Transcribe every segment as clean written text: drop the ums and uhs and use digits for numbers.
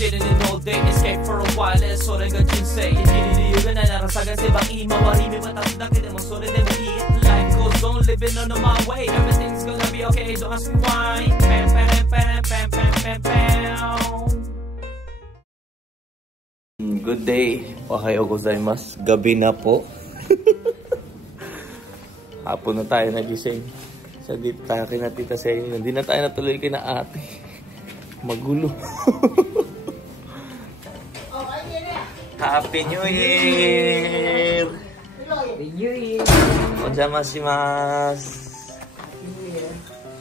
sitting in all day, escape for a while, so they got you say. Hindi na narasagan si baki, mawarimi matapos na mo, so they will eat. Life goes on, living on my way. Everything's gonna be okay, don't ask me why. Pam, pam, pam, pam, pam, pam, pam. Good day, ohayo gozaimasu. Gabi na po. Hapon na tayo nagising. Sa dito tayo kina Tita Senyo. Hindi na tayo natuloy kina ate. Magulo. Happy New Year! Happy New Year! Ojamasimasu.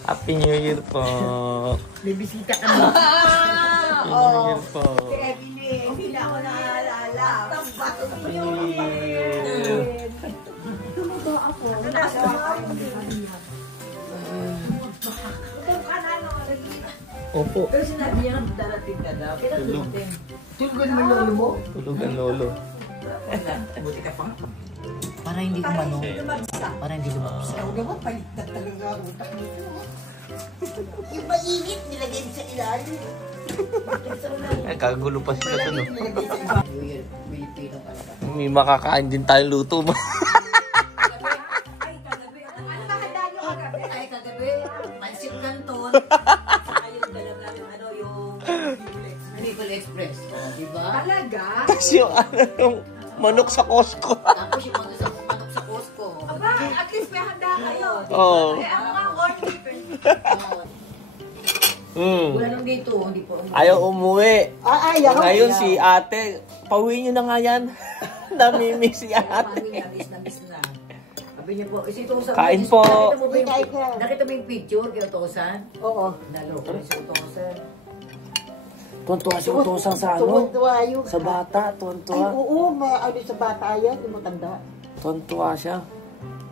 Happy New Year po. May bisita ka mo. Happy New Year po. Hindi na ako naaalala. Happy New Year. Tumuto ako. Opo. Pero sinabi niya na darating ka daw. Tulog. Tulugan mo lolo mo? Tulog ang lolo. Buti ka pa. Para hindi kumano. Para hindi lumabas. Huwag naman, palitan talaga ang utak nito. Yung mainit, nilagay sa ilalim. Ay, kagulo pa sila ito, no? New Year, Pilipino talaga. May makakain din tayo luto mo. Ay, kagabi. Ano ba handa niyo kagabi? Ay, kagabi. Pansit Canton. Saka yung dalang ano, yung Nicole Express. Diba? Talaga? Kasi yung yung manok sa Costco. Tapos yung manok sa Costco. Aba, at least may handa kayo. Oo. Eh, ako nga, order. Wala nang dito, hindi po. Ayaw umuwi. Ayaw. Ngayon si ate, pauwi nyo na nga yan. Namimiss si ate. Namiss na. Sabi niya po, si Tosan. Kain po. Nakita mo yung picture kay Tosan? Oo. Naloko si Tosan. Tuwan-tuwa si Utosan sa ano? Tuwan-tuwa yung... Sa bata, Ay, tuwan-tuwa. oo, ano sa bata yan, yung matanda. Tuwan-tuwa siya.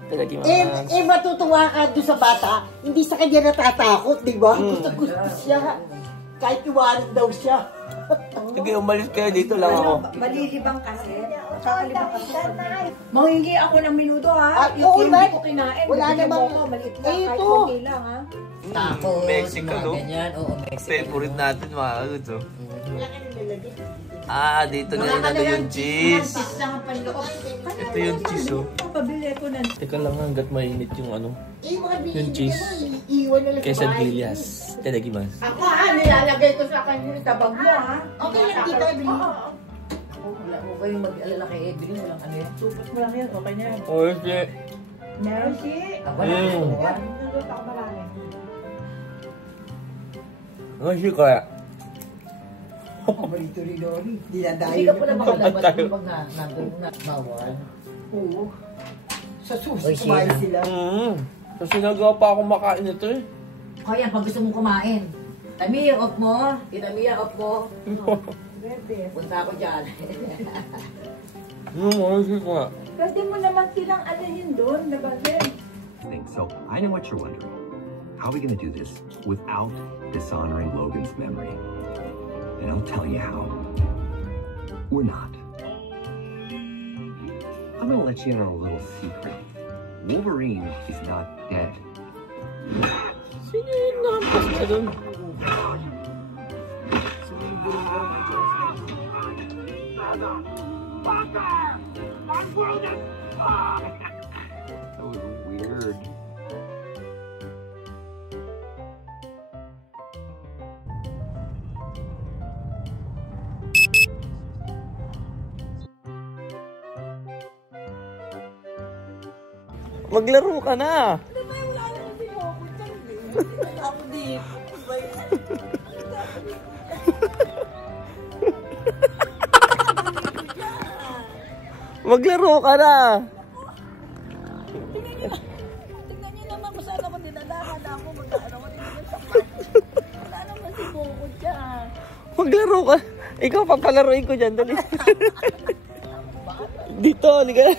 Talagang Matutuwa ka doon sa bata, hindi sa kanya natatakot, di ba? Gusto siya. Kahit iwanan daw siya. sige, umalis kayo dito lang ako. Malilibang kasi. Kakalibang kasi. Manghingi ako ng minuto ha. Oo, Yung hindi ko kinain. wala namang... Maliit lang, kahit Ito. konti lang ha. Tacos, Mexico, mga no? ganyan. Oo, Mexico. Favorite natin mga kaguds, oh. Wala ka nang lalagay. Dito na yun yung cheese. lang ang panloob. Ito yung cheese, oh. Pabili ko na. Teka lang hanggat mainit yung ano. Mga Yung binili cheese. mo, iiwan na lang sa bahay. Quesadillas. Talagimas. Ako ha, nilalagay ko sa kanya sa bag mo ha. Okay lang, Tita Evelyn. Wala ko kayong mag-alala kay Evelyn. Walang ano yan. Supot mo lang yan. Okay na yan. Oh, shit. Meron si. Wala ko. Nandun ako marami. Oh, shit kaya. Marito-ridori. Hindi ka pala makalabas pag nandun na bawal. Oo. Sa Oy, susi, kumain sila. Kasi nagawa pa ako makain ito eh. Kaya pag gusto mong kumain. Tamir, off mo. Tinamir, off mo. Punta ako dyan. Oh, shit kaya. Pwede mo naman silang alahin doon, nabasin. So I know what you're wondering. How are we going to do this without dishonoring Logan's memory? And I'll tell you how. We're not. I'm going to let you in on a little secret. Wolverine is not dead. Sino yun nakampas ka dun? That was weird. Maglaro ka na! Ako din. Maglaro ka na! Tingnan niyo naman kung saan ako dinadaan ako. Magkaan ako din naman sa wala naman si Boko dyan. Maglaro ka! Ikaw, papalaruin ko dyan, dali. Dito, liga.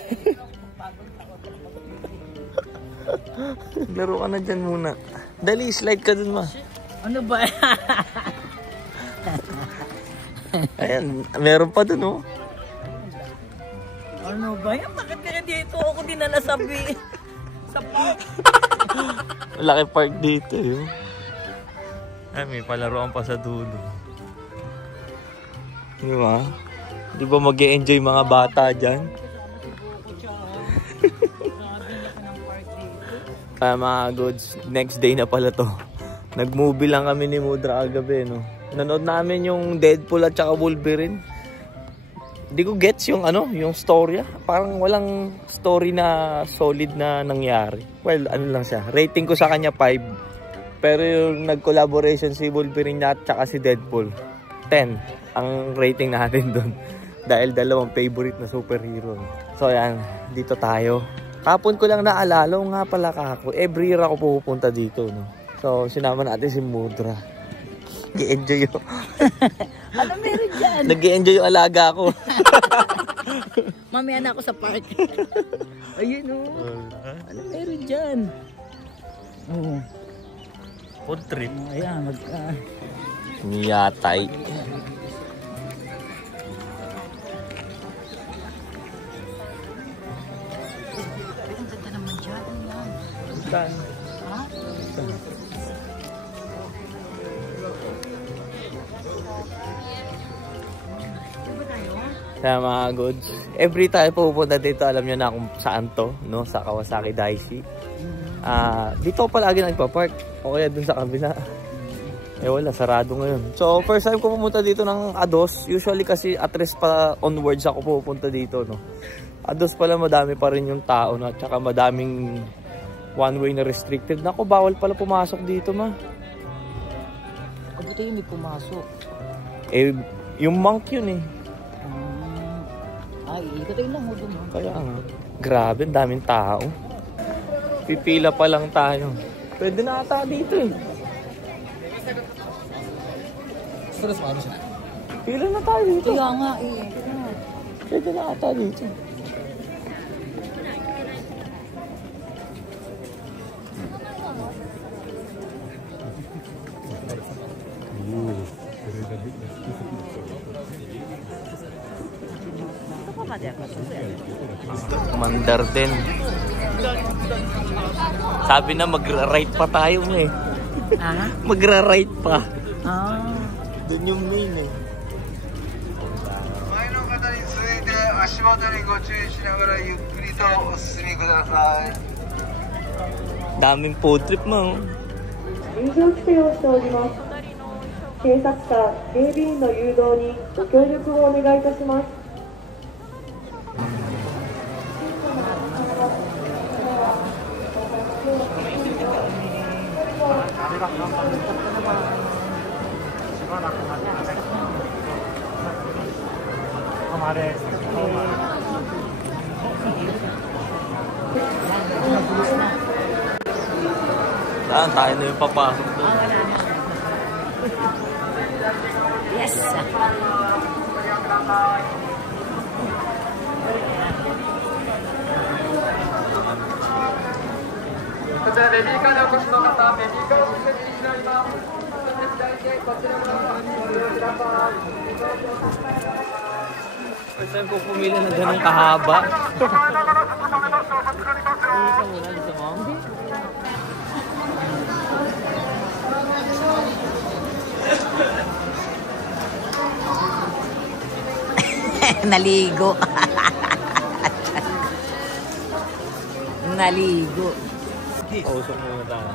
Laro ka na dyan muna. Dali, slide ka dun, ma. Ano ba? Ayan, meron pa dun, oh. Ano ba yan? Bakit kaya dito ako dinalasabi? Sa park? Laki park dito, eh. Ay, may palaruan pa sa dulo. Di ba? Di ba mag-e-enjoy mga bata dyan? Kaya mga goods, next day na pala to. Nag-movie lang kami ni Mudra kagabi, no? Nanood namin yung Deadpool at saka Wolverine. Hindi ko gets yung yung storya. Parang walang story na solid na nangyari. Well, ano lang siya. Rating ko sa kanya 5. Pero yung nag-collaboration si Wolverine at saka si Deadpool, 10 ang rating natin doon. Dahil dalawang favorite na superhero. So yan, dito tayo. Kapon ko lang naalala, nga pala ako. Every year ako pupunta dito, no? So, sinama natin si Mudra. Nag-enjoy yung... Ano meron dyan? Nag-enjoy yung alaga ko. Mamaya na ako sa park. Ayun o. Ano meron dyan? Oo. Food trip. Ayan, Niyatay. Saan? Ha? Kaya mga goods, every time pupunta dito, alam nyo na kung saan to, no? Sa Kawasaki Daishi. Dito palagi nagpa-park. O kaya dun sa kabila. Eh wala, sarado ngayon. So first time ko pumunta dito ng Ados. Usually kasi at rest pa onwards ako pupunta dito, no? Ados pala madami pa rin yung tao, no? At saka madaming one way na restricted. Naku, bawal pala pumasok dito, ma. Kabuti yung may pumasok. Eh, yung monk yun eh. Ay, ikatin lang mo dun. Kaya nga, grabe, ang daming tao. Pipila pa lang tayo. Pwede na ata dito eh. Pila na tayo dito. Kaya nga eh. Pwede na ata dito. Mandar din. Sabi na magra-right pa tayo mo eh. Magra-right pa. Doon yung main eh. Daming food trip mo. 入場規制をしております。警察から警備員の誘導にご協力をお願いいたします。Saan tayo na yung papasok doon? Yes! First time ko pumili na ganun kahaba. Ikaw muna, gusto mo? Naligo. Naligo. Pausok muna tayo.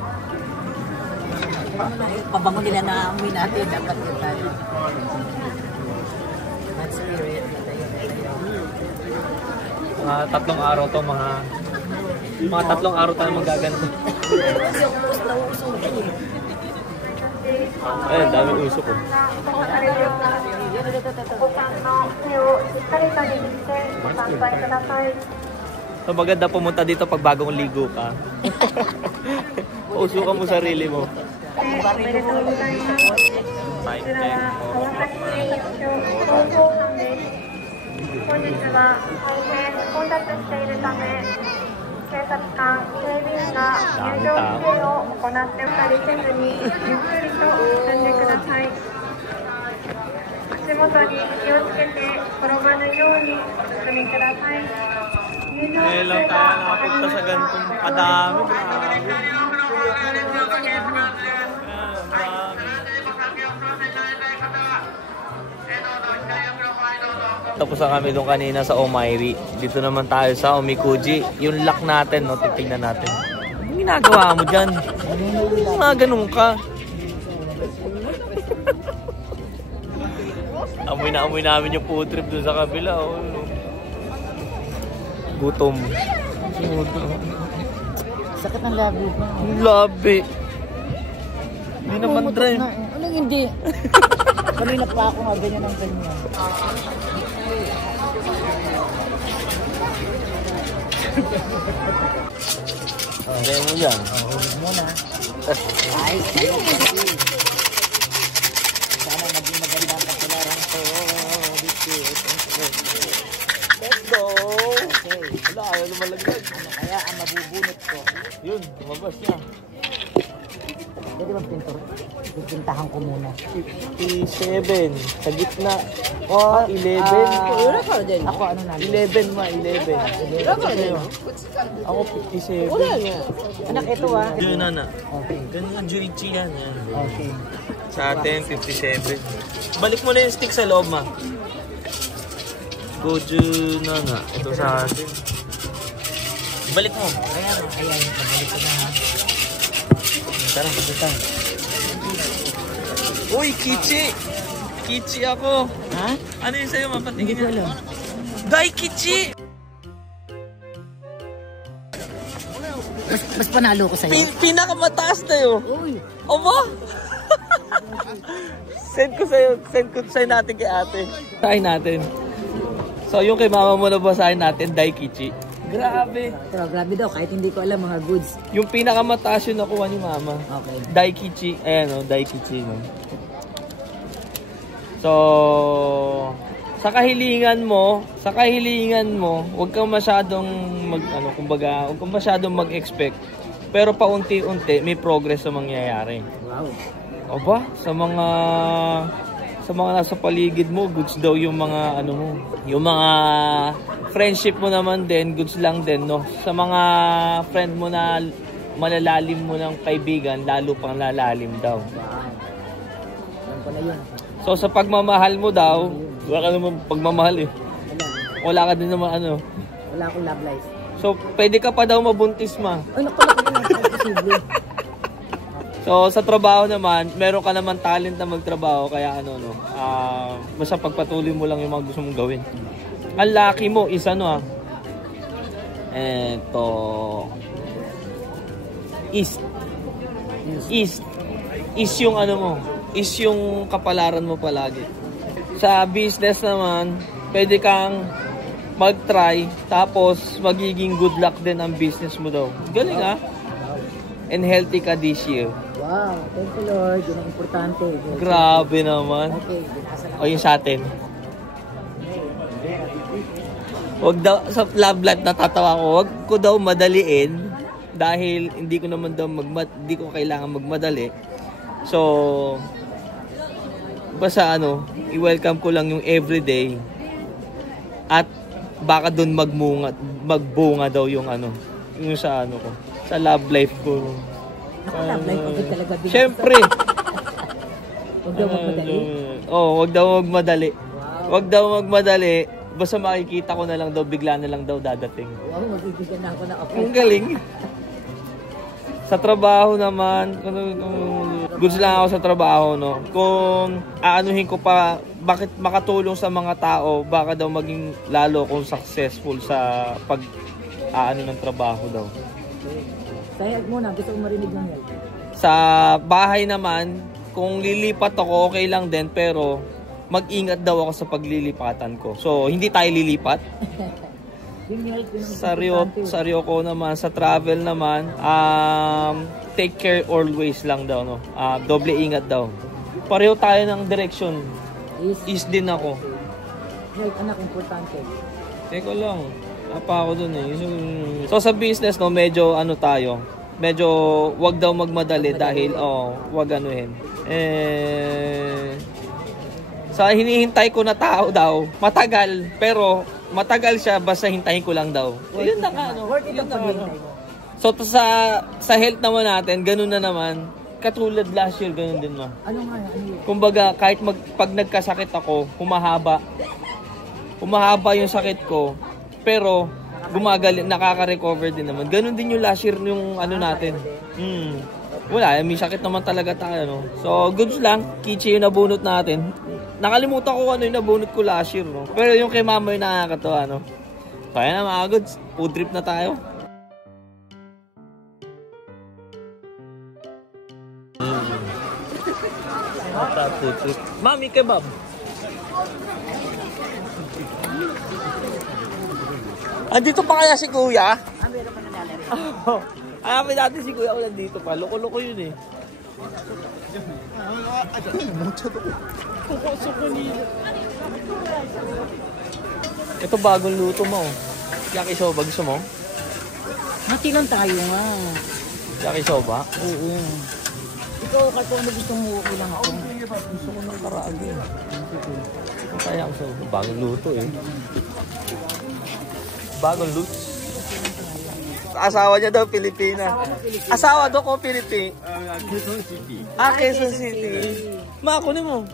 Pabango nila na amoy natin. Dapat yun tayo. Mad spirit. Mga 3 araw to, mga 3 araw tayo magaganto. Ayun, dami usok ko. So maganda pumunta dito pag bagong ligo ka. Usukan mo sarili mo. Time check. 本日は大変混雑しているため、警察官、警備員が入場規制を行っておりせずに、ゆっくりと進んでください。足元に気をつけて転ばぬようにお進みください。入場規 Ngayon 制 lang が tayo nakapunta sa ganitong kadami. Grabe. Tapos na kami doon kanina sa Omairi. Dito naman tayo sa Omikuji. Yung lock natin, no, titignan natin. Anong ginagawa mo dyan? Mga ganun ka. Amoy na amoy namin yung food trip doon sa kabila. Oh. Gutom. Sakit ng labi ko. Labi. Hindi naman drive. Anong hindi? Kanina pa ako nga ganyan ang ganyan. Gaya mo yan. Huwag mo na. Ay, ayaw ko na. Sana maging maganda ang kapalaran ko. Let's go! Okay. Wala, ayaw lumalaglag. Ano kaya ang mabubunot ko? Yun, lumabas niya. Pwede magpintor? Pipintahan ko muna. 57. Sa gitna. Oh, 11. Ako ano na? 11 ma, 11. Ako 57. Anak, ito ah. Yun na. Okay. Ganyan, Juichi yan. Okay. Sa atin, 57. Balik mo na yung stick sa loob, ma. Goju na. Ito sa atin. Balik mo. Ayan, pabalik ko na ha. Tara, pagkita. Uy, Kichi! Kichi ako. Ha? Ano yung sa'yo, ma? Hindi ko alam. Dai Kichi! Mas panalo ko sa'yo. Pinakamataas na yun. Uy! Aba! Send ko sa'yo natin kay ate. Basahin natin. So, yung kay mama mo na basahin natin, Dai Kichi. Grabe. Pero grabe daw, kahit hindi ko alam mga goods. Yung pinakamataas yun nakuha ni mama. Okay. Dai Kichi. Ayan o, Dai Kichi. No? So, sa kahilingan mo, huwag kang masyadong huwag kang masyadong mag-expect. Pero paunti-unti, may progress na mangyayari. Wow. Aba, sa mga nasa paligid mo, goods daw yung mga mo. Yung mga friendship mo naman din, goods lang din, no? Sa mga friend mo na malalalim mo ng kaibigan, lalo pang lalalim daw. Wow. Alam ko na yun. So sa pagmamahal mo daw, wala ka naman pagmamahal eh. Wala ka din naman Wala akong love life. So pwede ka pa daw mabuntis, ma. Ay, naku, posible. So sa trabaho naman, meron ka naman talent na magtrabaho, kaya basta pagpatuloy mo lang yung mga gusto mong gawin. Ang lucky mo is eto, East yung mo, is yung kapalaran mo palagi. Sa business naman, pwede kang mag-try, tapos magiging good luck din ang business mo daw. Galing and healthy ka this year. Wow, thank you Lord, yun ang importante. Grabe naman. Okay, O yung sa atin. Wag daw, sa love life natatawa ko, wag ko daw madaliin dahil hindi ko naman daw hindi ko kailangan magmadali. So, basta i-welcome ko lang yung everyday at baka doon magbunga daw yung yung sa ko, sa love life ko. Love life agad talaga din. Syempre. Wag daw magmadali. Wag daw magmadali. Wag daw magmadali. Basta makikita ko na lang daw, bigla na lang daw dadating. Wow, magbibigyan na ako na okay. Ang galing. Sa trabaho naman, goods lang ako sa trabaho, no? Kung aanuhin ko pa, bakit makatulong sa mga tao, baka daw maging lalo kung successful sa pag-aano ng trabaho daw. Sa health muna, gusto ko marinig ng health. Sa bahay naman, kung lilipat ako, okay lang din, pero mag-ingat daw ako sa paglilipatan ko. So, hindi tayo lilipat. Sa Ryoko naman, sa travel naman, take care always lang daw, no? Doble ingat daw. Pareho tayo ng direction. East din ako. Health, anak, importante. Teka lang. Napa ako dun eh. So sa business, no, medyo tayo. Medyo wag daw magmadali dahil, wag sa hinihintay ko na tao daw, matagal, pero matagal siya, basta hintayin ko lang daw. Yun na nga, So sa health naman natin, ganun na naman. Katulad last year, ganun din, ma. Ano nga? Ano yun? Kumbaga, kahit pag nagkasakit ako, humahaba. humahaba yung sakit ko, pero gumagaling, nakaka-recover din naman. Ganon din yung last year yung ano natin. Wala, may sakit naman talaga tayo, no? So, goods lang. Kichi yung nabunot natin. Nakalimutan ko ano yung nabunot ko last year, no? Pero yung kay mama yung nakakatawa, no? Kaya na mga goods, food trip na tayo. Food trip. Mami, kebab. Andito pa kaya si Kuya? Meron pa nalalari. Hanapin natin si Kuya ulan dito pa. Loko-loko yun eh. Ito bagong luto mo. Yakisoba, gusto mo? Hati lang tayo nga. Yakisoba? Oo. Ikaw, kasi ano gusto mo, ulang ako. Gusto ko ng karaagi. Kaya ako sa bagong luto eh. Bagong luto. Asawa niya daw Pilipina. Asawa daw ko Pilipina. Quezon City. Quezon City. Makunin mo.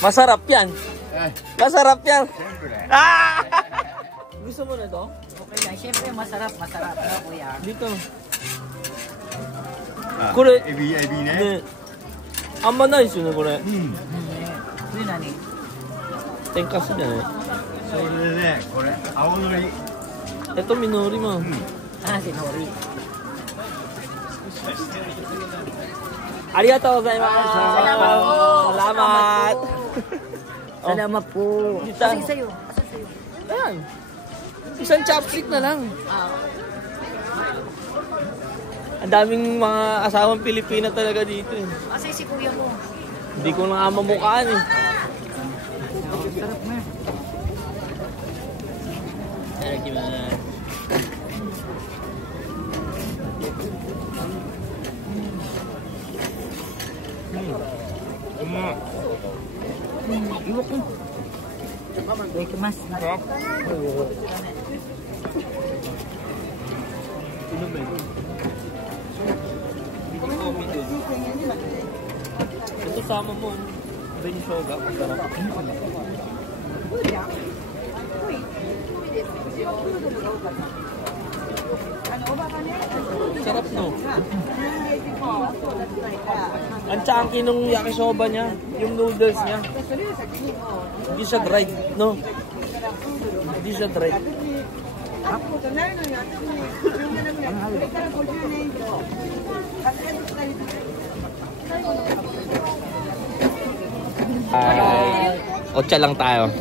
Masarap yan. Masarap yan. Gusto mo na to? Okay lang, syempre masarap na kuya. Dito. Kore. エビね。ね。あんまないですよねこれ。これ何？天かすじゃない。それでね、これ青のり。Ito minori mo. Sinori. Arigatou gozaimasu. Salamat. Salamat po. Kasi sa'yo. Asa sa'yo? Ayan. Isang chopstick na lang. Ang daming mga asawang Pilipina talaga dito eh. Asa si kuya mo? Hindi ko na nga mamukhaan eh. Sarap na. Iwak mo. Ikimas. Ito sama mo. Benshoga. Sarap. Sarap no. Ang chunky nung yakisoba niya, yung noodles niya. Hindi siya dried, no? Hindi siya dried. Otsa lang tayo.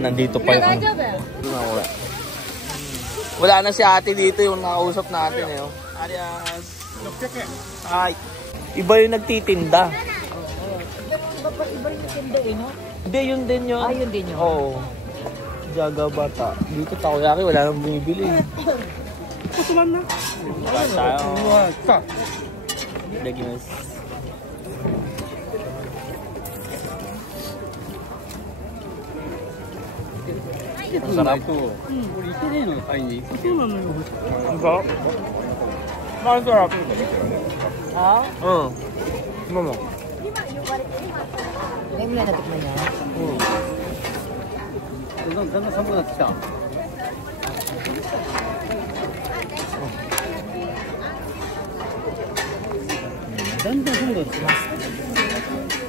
Nandito pa yung wala na si ate dito yung nakausap natin eh. Arias. Ay. Iba yung nagtitinda. Iba yung tinda eh, no? Hindi, yun din yun. Yun din yun. Oo. Jaga bata. Dito takoyaki, wala nang bumibili. Kutuman na. Tayo. Dagimas. Masarap. Masarap. Mama. Ngayon mo na natikman niya?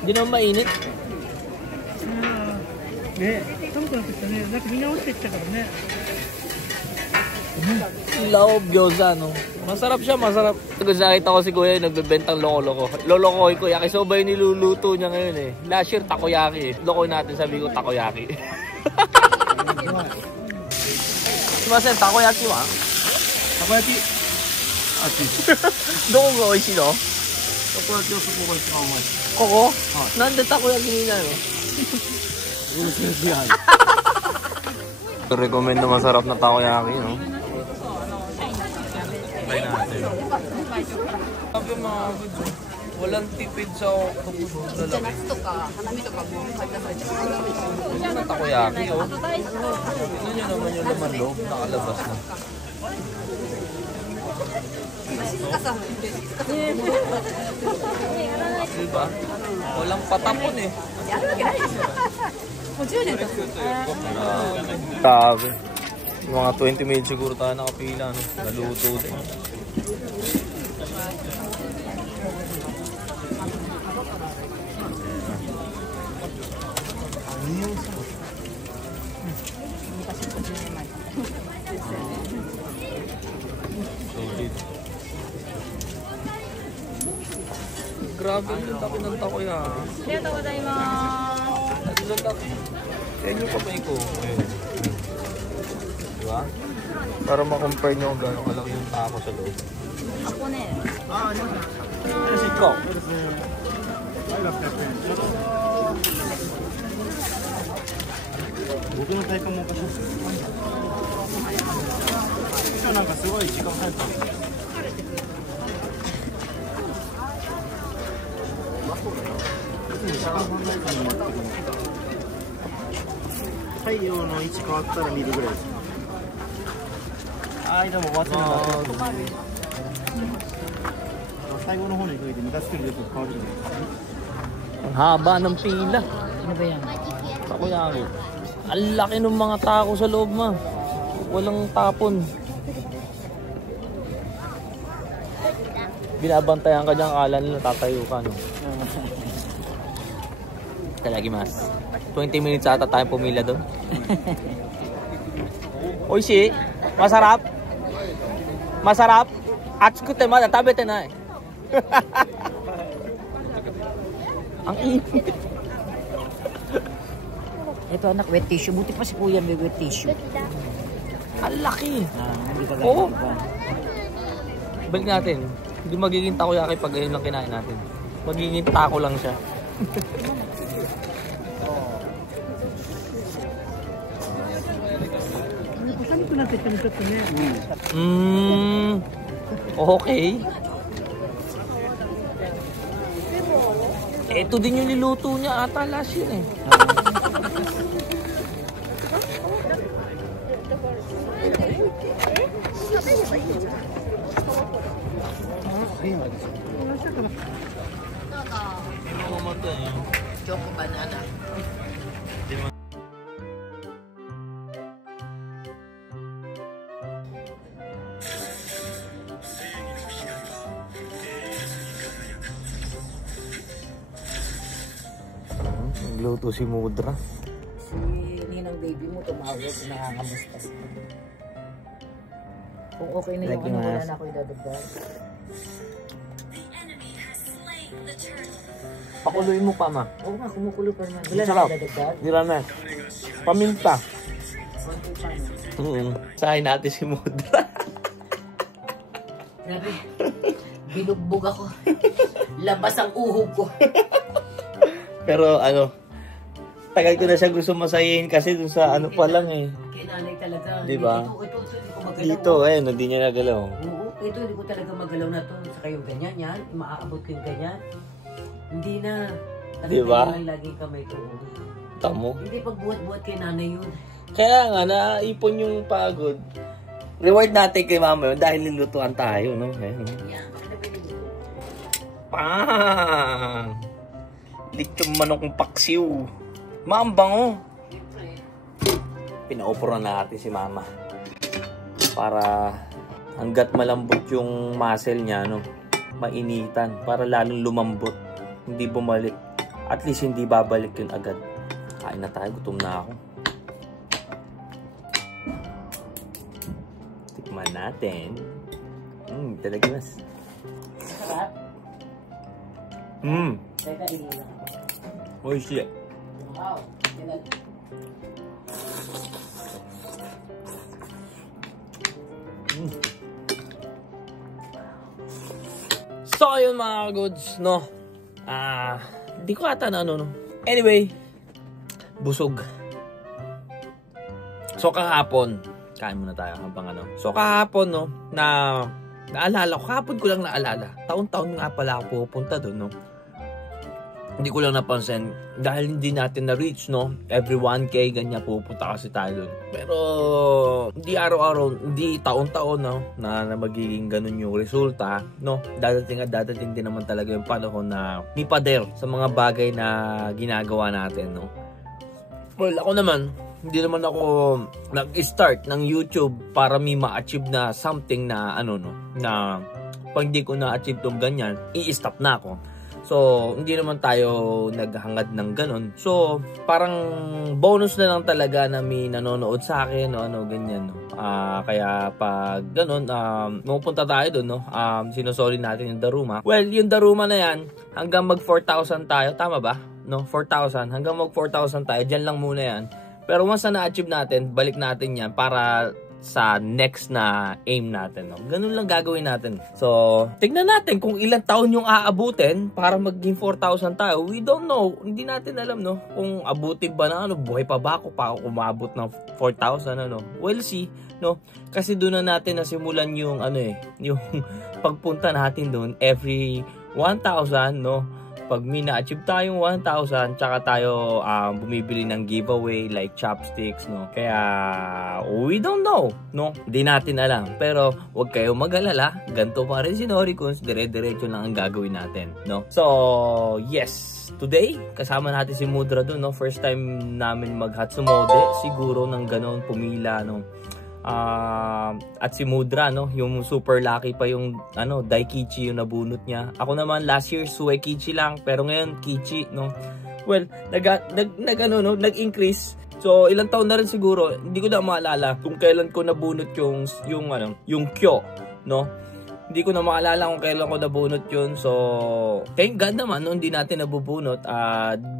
Hindi naman mainit. Lao gyoza, no? Masarap siya, masarap. Kasi nakita ko si Kuya yung nagbebentang loko-loko. Lolokoy ko, yakisoba yung niluluto niya ngayon eh. Last year, takoyaki eh. Lokoy natin, sabi ko, takoyaki. Sumasen, takoyaki wa? Takoyaki? Ati. Doko ga oishi no? Takoyaki o suko ga ichiban omai. Koko? Nande takoyaki ni na no? Recommend na masarap na takoyaki, no? Try natin. Sabi mga good, walang tipid sa octopus. Lalaki. Ito na takoyaki, oh. Tignan nyo naman yung laman loob, nakalabas na. Diba? Walang patapon eh. Grabe. Mga 20 minutes siguro tayo nakapila. No? Naluto din. Grabe yung laki ng takoya. Arigatou gozaimasu. Kaya nyo pa ba ko? Diba? Para ma-compare nyo kung gano'ng kalaki yung tako sa loob. Ako na eh. Siko.僕の体感もおかしいですよ。今日なんかすごい時間早かった。太陽の位置変わったら見るぐらいです。間も終わってるんだ。最後の方に行くと見出す距離で変わるじゃないですか。Ang haba ng pila. Ano ba yan? Takoyaki. Ang laki ng mga tako sa loob ma. Walang tapon. Binabantayan ka dyan, akala nila tatayo ka, no? Itadakimasu. 20 minutes ata tayo pumila doon. Oishi? Masarap? Masarap? Atsukute mada tabete nai. Ang init. Ito anak, wet tissue. Buti pa si kuya may wet tissue. Ang laki. Hindi ka Oo. gano'n. Balik natin. Hindi magiging takoyaki pag ganyan lang kinain natin. Magiging tako lang siya. Okay. Ito din yung niluto niya ata last year eh. Choco banana. Nagluto si Mudra. Si ninang baby mo tumawag, nakakamusta. Kung okay na yung ano, wala na ako idadagdag. Pakuluin mo pa, ma. Oo nga, kumukulo pa naman. Wala na Sarap. ako idadagdag. Dira na. Paminta. Konti pa, no? Sahin natin si Mudra. Grabe. Binugbog ako. Labas ang uhog ko. Pero ano, tagal ko na siya gusto masayin kasi dun sa ano pa lang eh. Kay nanay talaga. Diba? Ito, hindi ko magalaw. Dito eh, hindi niya nagalaw. Oo, ito hindi ko talaga magalaw na to. Saka yung ganyan, yan. Maaabot ko yung ganyan. Hindi na. Diba? Lang laging kamay ko. Tamo. Hindi pagbuhat-buhat kay nanay yun. Kaya nga, naipon yung pagod. Reward natin kay mama yun dahil nilutuan tayo, no? Ayan, no? Yan. Pang! Lechong manokong paksiw. Maambango. Pinaupura natin si mama. Para hanggat malambot yung muscle niya, no? Mainitan. Para lalong lumambot. Hindi bumalik. At least hindi babalik yun agad. Kain na tayo. Gutom na ako. Tikman natin. Talaga mas. Sarap. Teka, hindi lang ako. Oishi. Wow. So, yun mga goods, no? Di ko ata na ano, no? Anyway, busog. So, kahapon, kain muna tayo habang ano. So, kahapon, no? Naalala ko, kahapon ko lang naalala. Taon-taon nga pala ako pupunta doon, no? hindi ko lang napansin dahil hindi natin na-reach, no? Every 1K ganyan pupunta kasi tayo doon. Pero hindi araw-araw, hindi taon-taon, no? Na magiging ganun yung resulta, no? Dadating din naman talaga yung panahon na may pader sa mga bagay na ginagawa natin, no? Well, ako naman, hindi naman ako nag-start ng YouTube para may ma-achieve na something na ano, no? Na pag hindi ko na-achieve tong ganyan, i-stop na ako. So, hindi naman tayo naghangad ng ganun. So, parang bonus na lang talaga na may nanonood sa akin o ano, ganyan. No? Kaya pag ganun, pupunta tayo doon, no? Sinusoli natin yung Daruma. Well, yung Daruma na yan, hanggang mag 4,000 tayo. Tama ba? No? 4,000. Hanggang mag 4,000 tayo. Diyan lang muna yan. Pero once na na-achieve natin, balik natin yan para sa next na aim natin, no? Ganun lang gagawin natin. So, tignan natin kung ilang taon yung aabutin para maging 4,000 tayo. We don't know. Hindi natin alam, no? Kung abutin ba na, ano, buhay pa ba ako pa ako umabot ng 4,000, ano? We'll see, no? Kasi doon na natin nasimulan yung, ano yung pagpunta natin doon every 1,000, no? Pag may na-achieve tayong 1,000, tsaka tayo bumibili ng giveaway like chopsticks, no? Kaya, we don't know, no? Hindi natin alam. Pero, huwag kayong mag-alala. Ganito pa rin si Noricons. Dire-diretso lang ang gagawin natin, no? So, yes. Today, kasama natin si Mudra doon, no? First time namin mag-Hatsumode. Siguro ng ganon pumila, no? At si Mudra, no, yung super lucky pa yung ano, Daikichi yung nabunot niya. Ako naman last year Suekichi lang, pero ngayon Kichi, no. Well, nag-increase. So ilang taon na rin siguro, hindi ko na maalala kung kailan ko nabunot yung Kyo, no. Hindi ko na maalala kung kailan ko nabunot yun. So, thank God naman, no, hindi natin nabubunot.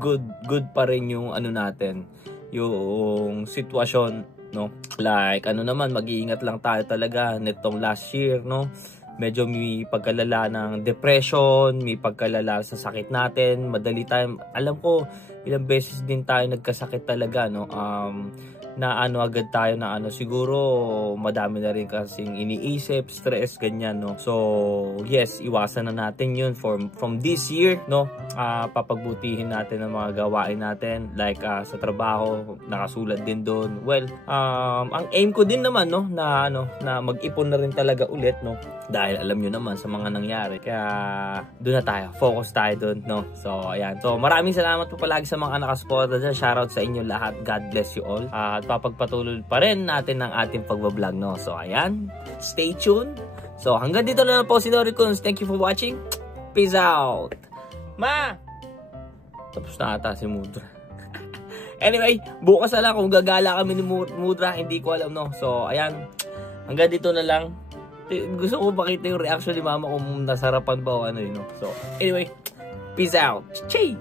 Good pa rin yung ano natin, yung sitwasyon, no? Like ano naman, mag-iingat lang tayo talaga nitong last year, no? Medyo may pagkalala ng depression, may pagkalala sa sakit natin, madali tayo, alam ko ilang beses din tayo nagkasakit talaga, no? Na ano agad tayo na ano, siguro madami na rin kasing iniisip, stress, ganyan, no? So, yes, iwasan na natin yun from this year, no? Papagbutihin natin ang mga gawain natin, like sa trabaho, nakasulat din doon. Well, ang aim ko din naman, no, na mag-ipon na rin talaga ulit, no? Dahil alam nyo naman sa mga nangyari. Kaya doon na tayo, focus tayo doon, no? So, ayan. So, maraming salamat po palagi sa mga nakasuporta dyan. Shoutout sa inyo lahat. God bless you all. At papagpatuloy pa rin natin ang ating pagbablog, no? So, ayan. Stay tuned. So, hanggang dito na lang po si Noricons. Thank you for watching. Peace out. Ma! Tapos na ata si Mudra. Anyway, bukas na lang kung gagala kami ni Mudra. Hindi ko alam, no? So, ayan. Hanggang dito na lang. Gusto ko makita yung reaction ni Mama kung nasarapan ba o ano, no? So, anyway, peace out. Chee!